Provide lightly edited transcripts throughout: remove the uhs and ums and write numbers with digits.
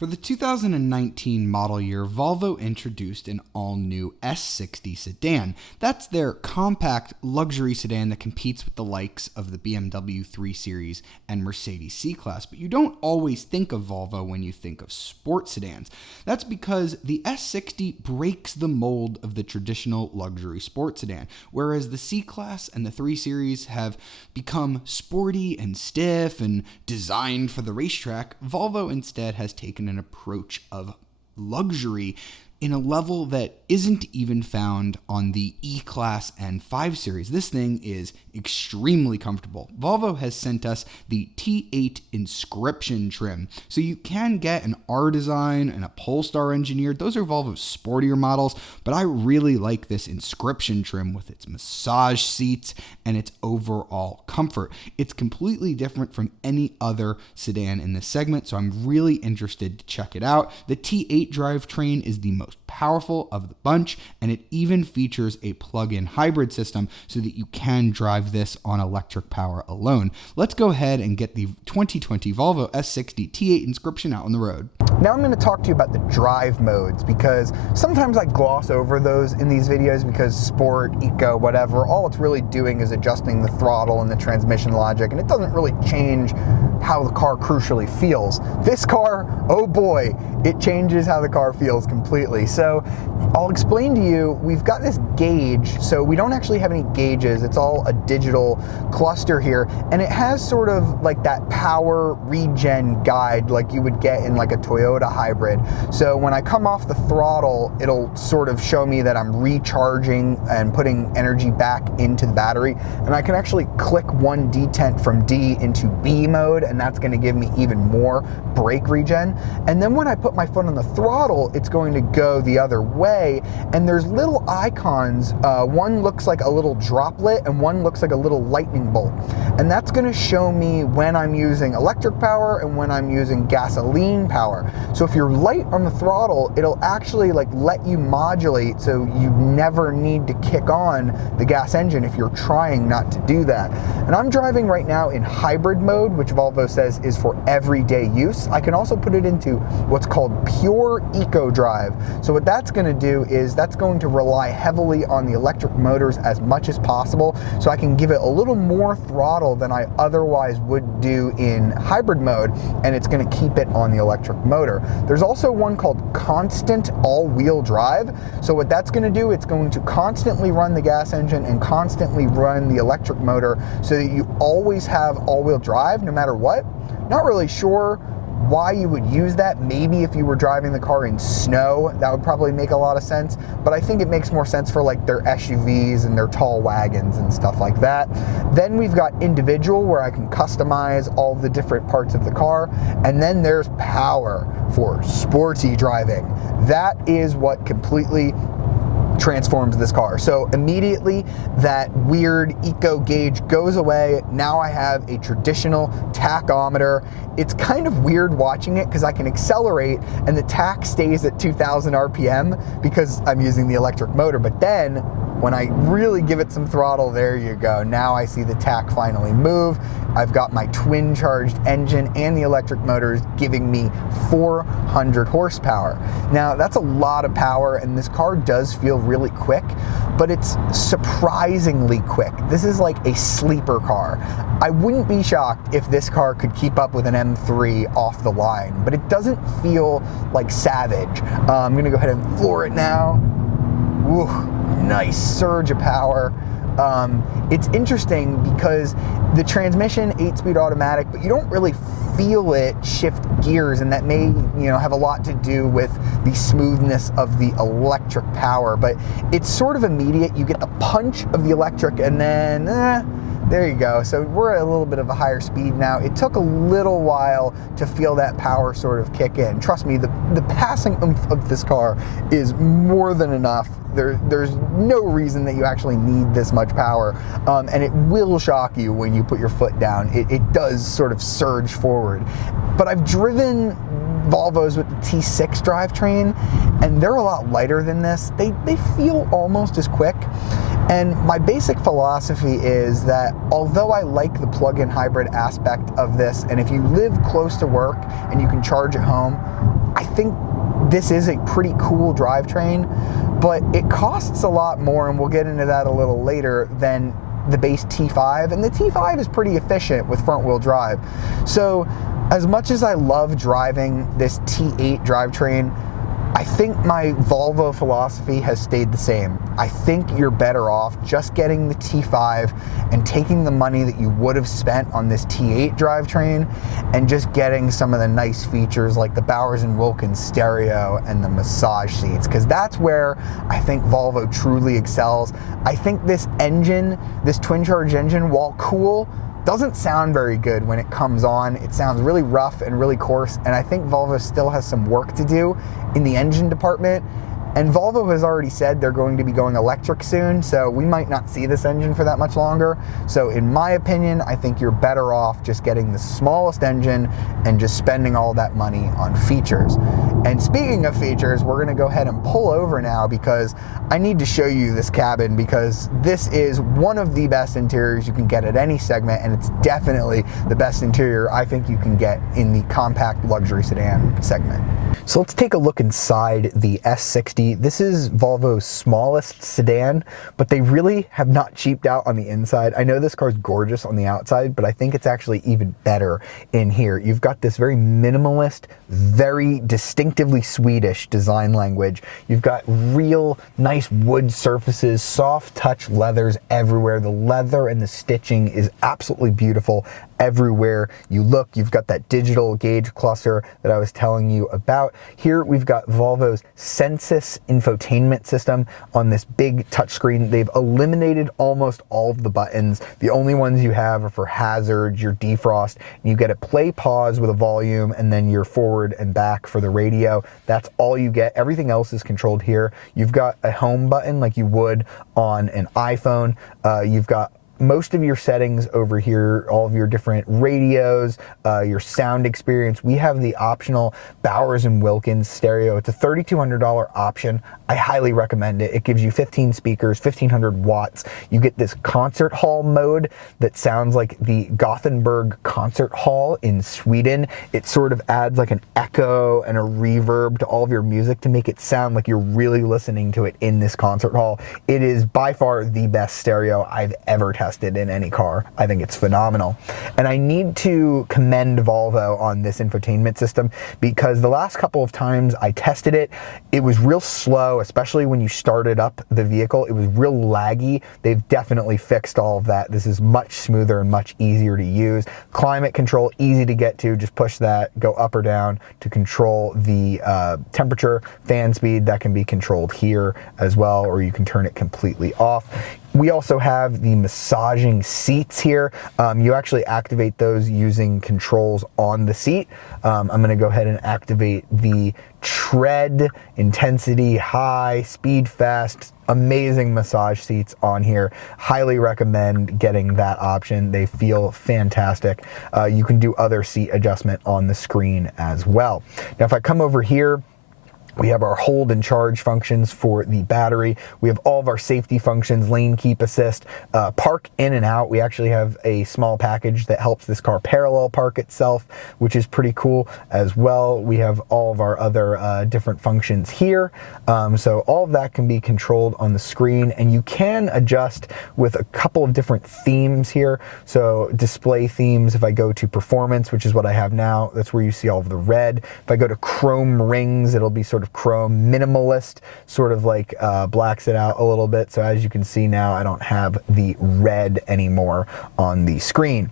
For the 2019 model year, Volvo introduced an all-new S60 sedan. That's their compact luxury sedan that competes with the likes of the BMW 3 Series and Mercedes C-Class. But you don't always think of Volvo when you think of sports sedans. That's because the S60 breaks the mold of the traditional luxury sports sedan, whereas the C-Class and the 3 Series have become sporty and stiff and designed for the racetrack. Volvo instead has taken an approach of luxury in a level that isn't even found on the E-Class and 5 Series. This thing is extremely comfortable. Volvo has sent us the T8 Inscription trim, so you can get an R-Design and a Polestar engineered. Those are Volvo's sportier models, but I really like this Inscription trim with its massage seats and its overall comfort. It's completely different from any other sedan in this segment, so I'm really interested to check it out. The T8 drivetrain is the most powerful of the bunch, and it even features a plug-in hybrid system so that you can drive this on electric power alone. Let's go ahead and get the 2020 Volvo S60 T8 Inscription out on the road. Now I'm going to talk to you about the drive modes, because sometimes I gloss over those in these videos because sport, eco, whatever, all it's really doing is adjusting the throttle and the transmission logic, and it doesn't really change how the car crucially feels. This car, oh boy, it changes how the car feels completely. So I'll explain to you, we've got this gauge, so we don't actually have any gauges, it's all a digital cluster here, and it has sort of like that power regen guide like you would get in like a Toyota hybrid. So when I come off the throttle, it'll sort of show me that I'm recharging and putting energy back into the battery, and I can actually click one detent from D into B mode, and that's going to give me even more brake regen. And then when I put my foot on the throttle, it's going to go the other way, and there's little icons. One looks like a little droplet and one looks like a little lightning bolt, and that's going to show me when I'm using electric power and when I'm using gasoline power. So if you're light on the throttle, it'll actually like let you modulate, so you never need to kick on the gas engine if you're trying not to do that. And I'm driving right now in hybrid mode, which Volvo says is for everyday use. I can also put it into what's called pure eco drive. So what that's going to do is that's going to rely heavily on the electric motors as much as possible, so I can give it a little more throttle than I otherwise would do in hybrid mode, and it's going to keep it on the electric motor. There's also one called constant all-wheel drive. So what that's going to do, it's going to constantly run the gas engine and constantly run the electric motor so that you always have all-wheel drive no matter what. Not really sure why you would use that. Maybe if you were driving the car in snow, that would probably make a lot of sense, but I think it makes more sense for like their SUVs and their tall wagons and stuff like that. Then we've got individual, where I can customize all the different parts of the car, and then there's power for sporty driving. That is what completely transforms this car. So immediately that weird eco gauge goes away. Now I have a traditional tachometer. It's kind of weird watching it because I can accelerate and the tach stays at 2000 RPM because I'm using the electric motor, but then when I really give it some throttle, there you go. Now I see the tach finally move. I've got my twin charged engine and the electric motors giving me 400 horsepower. Now that's a lot of power, and this car does feel really quick, but it's surprisingly quick. This is like a sleeper car. I wouldn't be shocked if this car could keep up with an M3 off the line, but it doesn't feel like savage. I'm gonna go ahead and floor it now. Woo. Nice surge of power. It's interesting because the transmission 8-speed automatic, but you don't really feel it shift gears, and that may have a lot to do with the smoothness of the electric power, but it's sort of immediate. You get the punch of the electric, and then there you go. So we're at a little bit of a higher speed now. It took a little while to feel that power sort of kick in. Trust me, the passing oomph of this car is more than enough. There's no reason that you actually need this much power, and it will shock you when you put your foot down. It does sort of surge forward. But I've driven Volvos with the T6 drivetrain, and they're a lot lighter than this. They feel almost as quick. And my basic philosophy is that although I like the plug-in hybrid aspect of this, and if you live close to work and you can charge at home, I think this is a pretty cool drivetrain, but it costs a lot more, and we'll get into that a little later, than the base T5, and the T5 is pretty efficient with front-wheel drive. So as much as I love driving this T8 drivetrain, I think my Volvo philosophy has stayed the same. I think you're better off just getting the T5 and taking the money that you would have spent on this T8 drivetrain and just getting some of the nice features like the Bowers & Wilkins stereo and the massage seats, because that's where I think Volvo truly excels. I think this engine, this twin-charge engine, while cool, doesn't sound very good when it comes on. It sounds really rough and really coarse, and I think Volvo still has some work to do in the engine department. And Volvo has already said they're going to be going electric soon, so we might not see this engine for that much longer. So in my opinion, I think you're better off just getting the smallest engine and just spending all that money on features. And speaking of features, we're gonna go ahead and pull over now because I need to show you this cabin, because this is one of the best interiors you can get at any segment, and it's definitely the best interior I think you can get in the compact luxury sedan segment. So let's take a look inside the S60. This is Volvo's smallest sedan, but they really have not cheaped out on the inside. I know this car's gorgeous on the outside, but I think it's actually even better in here. You've got this very minimalist, very distinctively Swedish design language. You've got real nice wood surfaces, soft touch leathers everywhere. The leather and the stitching is absolutely beautiful everywhere you look. You've got that digital gauge cluster that I was telling you about. Here we've got Volvo's Sensus infotainment system on this big touchscreen. They've eliminated almost all of the buttons. The only ones you have are for hazards, your defrost, and you get a play pause with a volume, and then your forward and back for the radio. That's all you get. Everything else is controlled here. You've got a home button like you would on an iPhone. You've got most of your settings over here, all of your different radios, your sound experience. We have the optional Bowers & Wilkins stereo. It's a $3,200 option. I highly recommend it. It gives you 15 speakers, 1,500 watts. You get this concert hall mode that sounds like the Gothenburg Concert Hall in Sweden. It sort of adds like an echo and a reverb to all of your music to make it sound like you're really listening to it in this concert hall. It is by far the best stereo I've ever tested in any car. I think it's phenomenal. And I need to commend Volvo on this infotainment system, because the last couple of times I tested it, it was real slow, especially when you started up the vehicle. It was real laggy. They've definitely fixed all of that. This is much smoother and much easier to use. Climate control, easy to get to. Just push that, go up or down to control the temperature. Fan speed, that can be controlled here as well, or you can turn it completely off. We also have the massaging seats here. You actually activate those using controls on the seat. I'm gonna go ahead and activate the tread, intensity, high, speed, fast. Amazing massage seats on here. Highly recommend getting that option. They feel fantastic. You can do other seat adjustment on the screen as well. Now, if I come over here, we have our hold and charge functions for the battery. We have all of our safety functions, lane keep assist, park in and out. We actually have a small package that helps this car parallel park itself, which is pretty cool as well. We have all of our other different functions here. So all of that can be controlled on the screen, and you can adjust with a couple of different themes here. So display themes, if I go to performance, which is what I have now, that's where you see all of the red. If I go to chrome rings, it'll be sort of chrome minimalist, sort of like blacks it out a little bit. So as you can see now, I don't have the red anymore on the screen.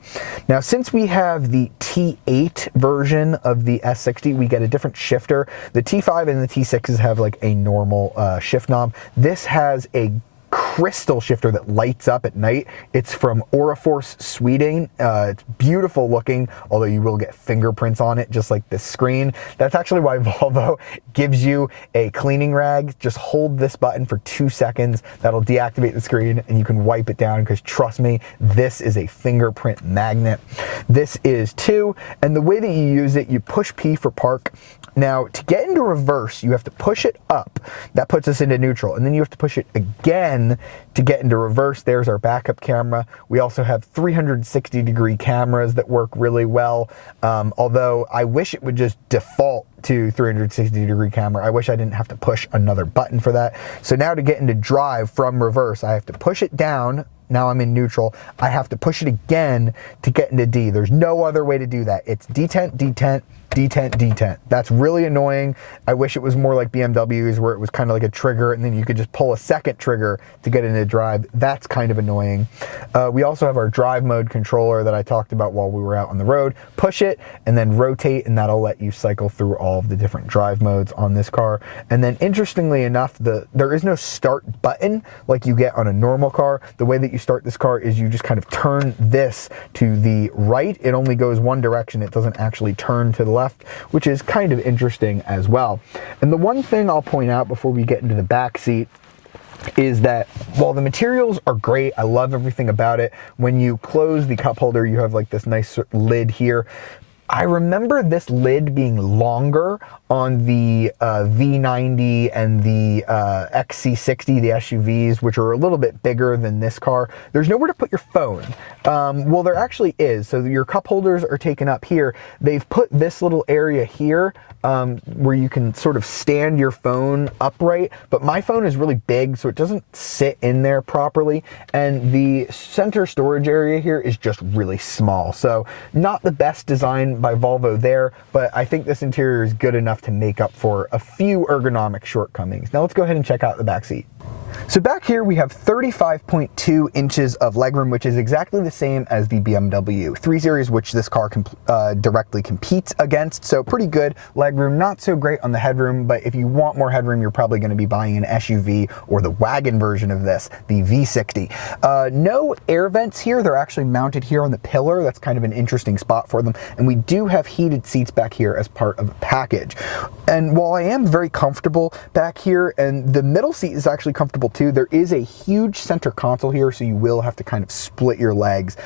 Now, since we have the T8 version of the S60, we get a different shifter. The T5 and the T6s have like a normal shift knob. This has a crystal shifter that lights up at night. It's from Oraforce, Sweden. It's beautiful looking, although you will get fingerprints on it, just like this screen. That's actually why Volvo gives you a cleaning rag. Just hold this button for 2 seconds. That'll deactivate the screen and you can wipe it down, because trust me, this is a fingerprint magnet. This is too, and the way that you use it, you push P for park. Now, to get into reverse, you have to push it up. That puts us into neutral, and then you have to push it again To get into reverse, there's our backup camera. We also have 360-degree cameras that work really well, although I wish it would just default to 360-degree camera. I wish I didn't have to push another button for that. So now to get into drive from reverse, I have to push it down. Now I'm in neutral. I have to push it again to get into D. There's no other way to do that. It's detent, detent, detent, detent. That's really annoying. I wish it was more like BMWs where it was kind of like a trigger and then you could just pull a second trigger to get into drive. That's kind of annoying. We also have our drive mode controller that I talked about while we were out on the road. Push it and then rotate, and that'll let you cycle through all of the different drive modes on this car. And then interestingly enough, there is no start button like you get on a normal car. The way that you start this car is you just kind of turn this to the right. It only goes one direction. It doesn't actually turn to the left, which is kind of interesting as well. And the one thing I'll point out before we get into the back seat is that while the materials are great, I love everything about it. When you close the cup holder, you have like this nice lid here. I remember this lid being longer on the V90 and the XC60, the SUVs, which are a little bit bigger than this car. There's nowhere to put your phone. Well, there actually is. So your cup holders are taken up here. They've put this little area here where you can sort of stand your phone upright, but my phone is really big, so it doesn't sit in there properly. And the center storage area here is just really small. So not the best design by Volvo there, but I think this interior is good enough to make up for a few ergonomic shortcomings. Now let's go ahead and check out the back seat. So back here we have 35.2 inches of legroom, which is exactly the same as the BMW 3 Series, which this car directly competes against. So pretty good legroom, not so great on the headroom, but if you want more headroom, you're probably going to be buying an SUV or the wagon version of this, the V60. No air vents here. They're actually mounted here on the pillar. That's kind of an interesting spot for them. And we do have heated seats back here as part of the package. And while I am very comfortable back here, and the middle seat is actually comfortable too, there is a huge center console here, so you will have to kind of split your legs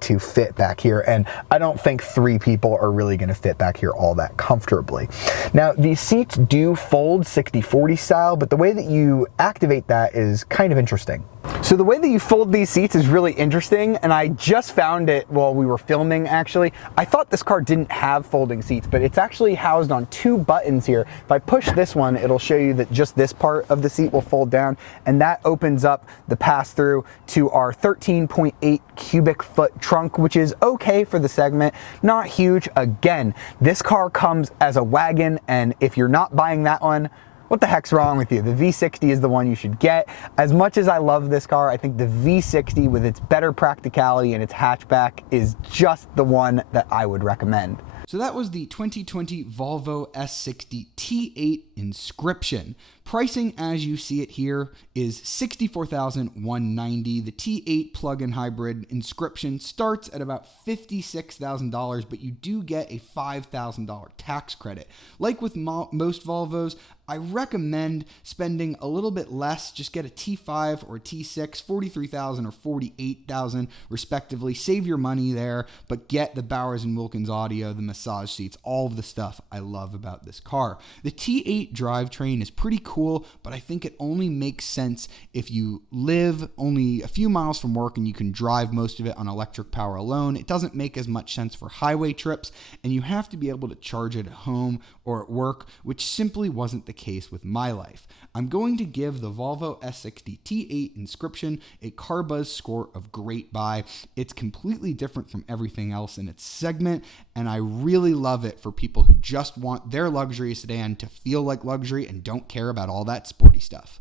to fit back here, and I don't think 3 people are really going to fit back here all that comfortably. Now these seats do fold 60/40 style, but the way that you activate that is kind of interesting. So the way that you fold these seats is really interesting, and I just found it while we were filming actually. I thought this car didn't have folding seats, but it's actually housed on 2 buttons here. If I push this one, it'll show you that just this part of the seat will fold down, and that opens up the pass-through to our 13.8 cubic foot trunk, which is okay for the segment, not huge. Again, this car comes as a wagon, and if you're not buying that one, what the heck's wrong with you? The V60 is the one you should get. As much as I love this car, I think the V60 with its better practicality and its hatchback is just the one that I would recommend. So that was the 2020 Volvo S60 T8 Inscription. Pricing as you see it here is $64,190. The T8 plug-in hybrid Inscription starts at about $56,000, but you do get a $5,000 tax credit. Like with most Volvos, I recommend spending a little bit less. Just get a T5 or a T6, $43,000 or $48,000 respectively. Save your money there, but get the Bowers & Wilkins audio, the massage seats, all of the stuff I love about this car. The T8 drivetrain is pretty cool, but I think it only makes sense if you live only a few miles from work and you can drive most of it on electric power alone. It doesn't make as much sense for highway trips, and you have to be able to charge it at home or at work, which simply wasn't the case with my life. I'm going to give the Volvo S60 T8 Inscription a Carbuzz score of great buy. It's completely different from everything else in its segment, and I really love it for people who just want their luxury sedan to feel like luxury and don't care about all that sporty stuff.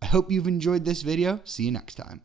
I hope you've enjoyed this video. See you next time.